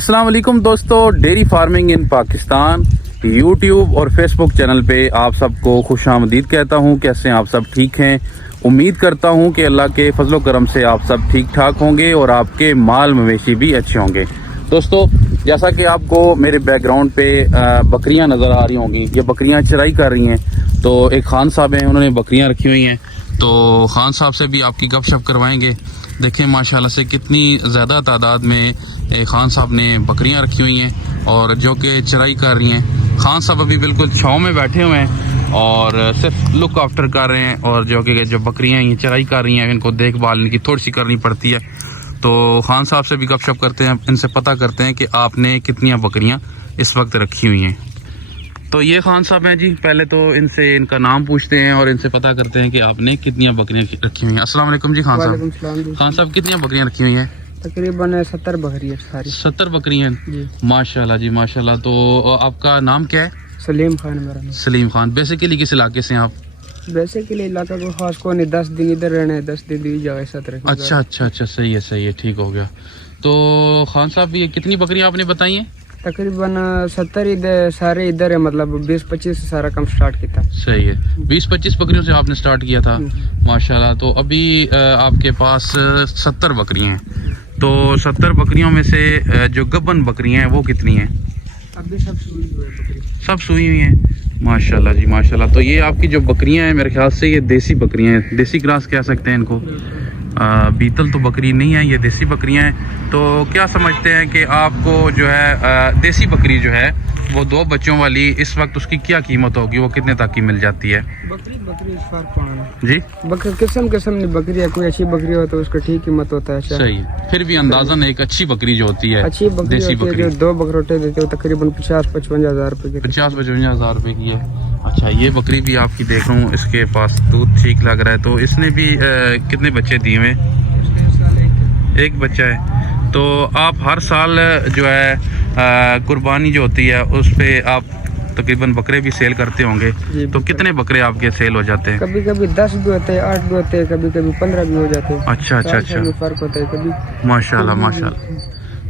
अस्सलाम वालेकुम दोस्तों, dairy farming in Pakistan YouTube और फेसबुक चैनल पे आप सबको खुशामदीद कहता हूँ। कैसे हैं आप सब? ठीक हैं। उम्मीद करता हूँ कि अल्लाह के फजलो करम से आप सब ठीक ठाक होंगे और आपके माल मवेशी भी अच्छे होंगे। दोस्तों, जैसा कि आपको मेरे बैकग्राउंड पे बकरियां नज़र आ रही होंगी, ये बकरियां चराई कर रही हैं। तो एक खान साहब हैं, उन्होंने बकरियां रखी हुई हैं, तो खान साहब से भी आपकी गपशप करवाएंगे। देखें माशाल्लाह से कितनी ज़्यादा तादाद में खान साहब ने बकरियां रखी हुई हैं और जो कि चराई कर रही हैं। खान साहब अभी बिल्कुल छाँव में बैठे हुए हैं और सिर्फ लुक आफ्टर कर रहे हैं, और जो बकरियां ये चराई कर रही हैं इनको देखभाल इनकी थोड़ी सी करनी पड़ती है। तो खान साहब से भी गपशप करते हैं, इनसे पता करते हैं कि आपने कितनी बकरियां इस वक्त रखी हुई हैं। तो ये खान साहब हैं जी, पहले तो इनसे इनका नाम पूछते हैं और इनसे पता करते हैं कि आपने कितनी बकरियां रखी हुई हैं। अस्सलाम वालेकुम जी खान साहब। खान साहब कितनी बकरियां रखी हुई हैं? तकरीबन 70 बकरियां सारी। 70 बकरियां माशाल्लाह जी माशाल्लाह। तो आपका नाम क्या है? सलीम खान मेरा नाम। सलीम खान। बेसिकली किस इलाके से हैं आप? बेसिकली इलाका को खास को नहीं, 10 दिन इधर रहना है, 10 दिन दूसरी जगह साथ रखना। अच्छा, सही है, ठीक हो गया। तो खान साहब ये कितनी बकरियां आपने बताई हैं? तकरीबन 70 इधर सारे इधर है, मतलब 20-25 से सारा काम स्टार्ट किया था। सही है, 20-25 बकरियों से आपने स्टार्ट किया था माशाल्लाह। तो अभी आपके पास 70 बकरियां हैं। तो 70 बकरियों में से जो गब्बन बकरियां हैं वो कितनी हैं? अभी सब सूई हुई है बकरी। सब सूई हुई हैं माशाल्लाह जी माशाल्लाह। तो ये आपकी जो बकरियां हैं मेरे ख्याल से ये देसी बकरियां हैं, देसी क्रॉस कह सकते हैं इनको। बीतल तो बकरी नहीं है, ये देसी बकरियां हैं। तो क्या समझते हैं कि आपको जो है देसी बकरी जो है वो 2 बच्चों वाली इस वक्त उसकी क्या कीमत होगी, वो कितने तक की मिल जाती है? बकरी फर्क पड़ा जी, बकरी किस्म की बकरी है। कोई अच्छी बकरी हो तो उसका ठीक कीमत होता है। सही है। फिर भी अंदाजन एक अच्छी बकरी जो होती है, अच्छी बकरी देसी होती है, बकरी जो 2 बकरोटे देते हो तकरीबन 50-55 हज़ार रुपए की। 50-55 हज़ार रुपए की है। अच्छा, ये बकरी भी आपकी देख रहा हूँ, इसके पास दूध ठीक लग रहा है। तो इसने भी कितने बच्चे दिए हुए? एक बच्चा है। तो आप हर साल जो है कुर्बानी जो होती है उस पे आप तकरीबन बकरे भी सेल करते होंगे। तो कितने बकरे आपके सेल हो जाते हैं? कभी कभी 10 भी होते हैं, 8 भी होते हैं, कभी कभी 15 भी हो जाते हैं। अच्छा, फर्क होता है कभी। माशाल्लाह।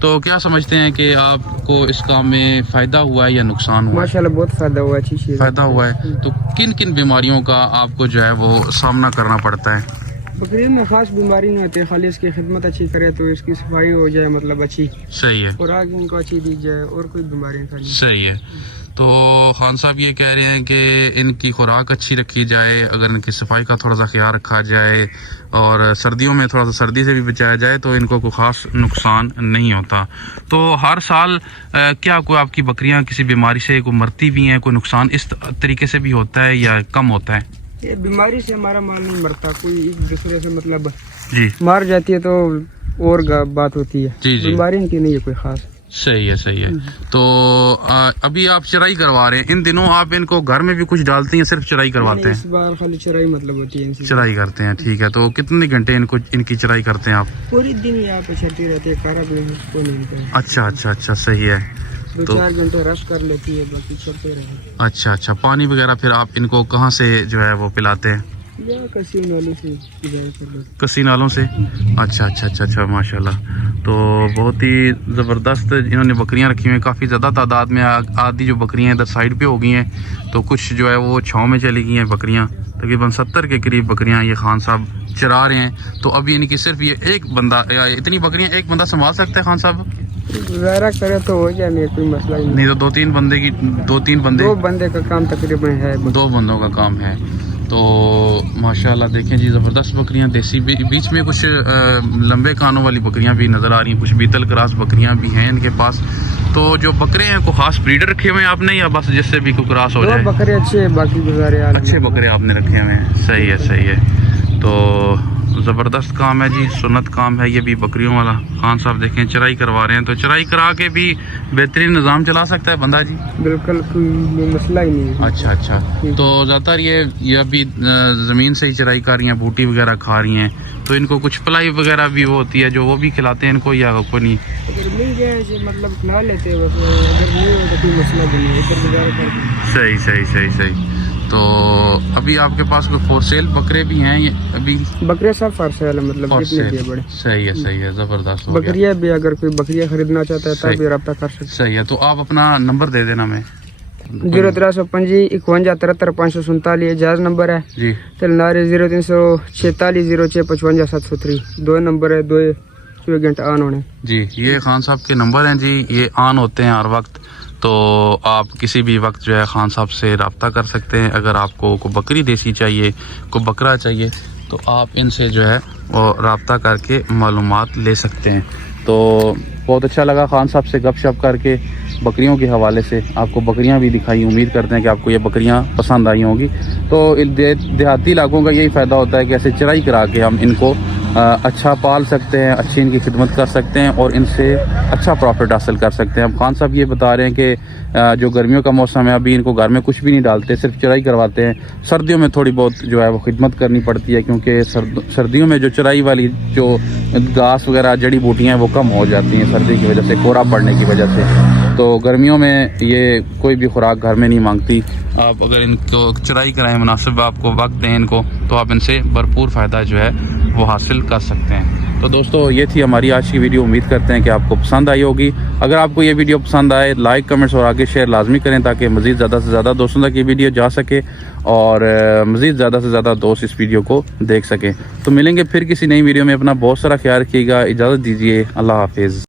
तो क्या समझते हैं कि आपको इस काम में फ़ायदा हुआ है या नुकसान हुआ? माशाल्लाह बहुत फ़ायदा हुआ, अच्छी चीज़ फ़ायदा हुआ है। तो किन किन बीमारियों का आपको जो है वो सामना करना पड़ता है? बकरी में खास बीमारी नहीं होती, खाली इसकी खिदमत अच्छी करे तो इसकी सफाई हो जाए, मतलब अच्छी। सही है। खुराक इनको अच्छी दी जाए और कोई बीमारी नहीं। सही है। तो खान साहब ये कह रहे हैं कि इनकी खुराक अच्छी रखी जाए, अगर इनकी सफाई का थोड़ा सा ख्याल रखा जाए और सर्दियों में थोड़ा सा सर्दी से भी बचाया जाए तो इनको कोई ख़ास नुकसान नहीं होता। तो हर साल क्या कोई आपकी बकरियां किसी बीमारी से कोई मरती भी हैं, कोई नुकसान इस तरीके से भी होता है या कम होता है? ये बीमारी से हमारा माल नहीं मरता, कोई एक दूसरे से मतलब जी मार जाती है तो और बात होती है। जी। बीमारी इनकी नहीं है कोई खास। सही है। तो अभी आप चराई करवा रहे हैं, इन दिनों आप इनको घर में भी कुछ डालते हैं, सिर्फ चराई करवाते हैं? इस बार खाली चराई मतलब होती है। चराई करते हैं, ठीक है। तो कितने घंटे इनकी चराई करते हैं आप? पूरी दिन यहाँ पे चलती रहती है, खाना नहीं। अच्छा, सही है। 2-4 घंटे रेस्ट कर लेती है, बाकी चलते रहे। अच्छा, पानी वगैरह फिर आप इनको कहाँ से जो है वो पिलाते हैं? कसी नालों से। अच्छा माशाल्लाह। तो बहुत ही ज़बरदस्त इन्होंने बकरियां रखी हुई हैं, काफ़ी ज़्यादा तादाद में। आधी जो बकरियां इधर साइड पे हो गई हैं, तो कुछ जो है वो छाँव में चली गई हैं बकरियां। तकरीबन 70 के करीब बकरियां ये खान साहब चरा रहे हैं। तो अभी इनकी सिर्फ ये एक बंदा, इतनी बकरियां एक बंदा संभाल सकता है खान साहब? गुजारा करे तो हो जाए, नहीं कोई मसला नहीं। तो 2-3 बंदे 2 बंदे का काम तकरीबन है। 2 बंदों का काम है। तो माशाल्लाह देखें जी, ज़बरदस्त बकरियां देसी बीच में कुछ लंबे कानों वाली बकरियां भी नज़र आ रही हैं, कुछ बीतल क्रॉस बकरियां भी हैं इनके पास। तो जो बकरे हैं को खास ब्रीडर रखे हुए हैं आपने या बस जिससे भी कोई क्रॉस हो जाए? बकरे अच्छे हैं, बाकी गुजारे अच्छे बकरे आपने रखे हुए हैं। सही है। तो ज़बरदस्त काम है जी, सुन्नत काम है ये भी बकरियों वाला। खान साहब देखें चराई करवा रहे हैं, तो चराई करा के भी बेहतरीन निज़ाम चला सकता है बंदा जी? बिल्कुल, कोई मसला ही नहीं है। अच्छा। तो ज़्यादातर ये अभी ज़मीन से ही चराई कर रही हैं, बूटी वगैरह खा रही हैं, तो इनको कुछ पलाई वगैरह भी होती है जो वो भी खिलाते हैं इनको या कोई नहीं? अगर मिल जाए मतलब खिला लेते हैं बस, अगर नहीं हो तो कोई मसला भी नहीं है, इधर गुजारा करते हैं। सही। تو ابھی آپ کے پاس کوئی فور سیل بکرے بھی ہیں یہ ابھی؟ بکریاں سب فار سیل ہے، مطلب فور جتنے سیل، بھی ہے بڑے. صحیح ہے، زبردست ہو گیا. بکریاں بھی اگر کوئی بکریاں خریدنا چاہتا ہے صحیح. تب بھی رابطہ کر سکتے صحیح ہے، تو آپ اپنا نمبر دے دینا میں. ہیں. 0325 51 73 547 جائز نمبر ہے. جی تلنارے 0346 06 55 703 دو نمبر ہے، 24 گھنٹے آن ہونے. جی، یہ خان صاحب کے نمبر ہیں جی، یہ آن ہوتے ہیں ہر وقت. تو آپ کسی بھی وقت جو ہے خان صاحب سے رابطہ کر سکتے ہیں. اگر آپ کو کوئی بکری دیسی چاہیے، کوئی بکرا چاہیے، تو آپ ان سے جو ہے وہ رابطہ کر کے معلومات لے سکتے ہیں. تو بہت اچھا لگا خان صاحب سے گپ شپ کر کے بکریوں کے حوالے سے. آپ کو بکریاں بھی دکھائی، امید کرتے ہیں کہ آپ کو یہ بکریاں پسند آئی ہوں گی. تو دیہاتی علاقوں کا یہی فائدہ ہوتا ہے کہ ایسے چرائی کرا کے ہم ان کو اچھا پال سکتے ہیں، اچھی ان کی خدمت کر سکتے ہیں اور ان سے اچھا پروفٹ حاصل کر سکتے ہیں. اب خان صاحب یہ بتا رہے ہیں کہ جو گرمیوں کا موسم ہے ابھی ان کو گھر میں کچھ بھی نہیں ڈالتے، صرف چرائی کرواتے ہیں. سردیوں میں تھوڑی بہت جو ہے وہ خدمت کرنی پڑتی ہے، کیونکہ سردیوں میں جو چرائی والی جو گھاس وغیرہ جڑی بوٹیاں ہیں وہ کم ہو جاتی ہیں سردی کی وجہ سے، کورا پڑنے کی وجہ سے. تو گرمیوں میں یہ کوئی بھی خوراک گھر میں نہیں مانگتی. آپ اگر ان کو چرائی کرائیں، مناسب آپ کو وقت دیں ان کو، تو آپ ان سے بھرپور فائدہ جو ہے وہ حاصل کر سکتے ہیں. تو دوستو یہ تھی ہماری آج کی ویڈیو. امید کرتے ہیں کہ آپ کو پسند آئی ہوگی. اگر آپ کو یہ ویڈیو پسند آئے، لائک کمنٹس اور آگے شیئر لازمی کریں تاکہ مزید زیادہ سے زیادہ دوستوں تک یہ ویڈیو جا سکے اور مزید زیادہ سے زیادہ دوست اس ویڈیو کو دیکھ سکیں. تو ملیں گے پھر کسی نئی ویڈیو میں. اپنا بہت سارا خیال رکھیے گا. اجازت دیجیے. اللہ حافظ.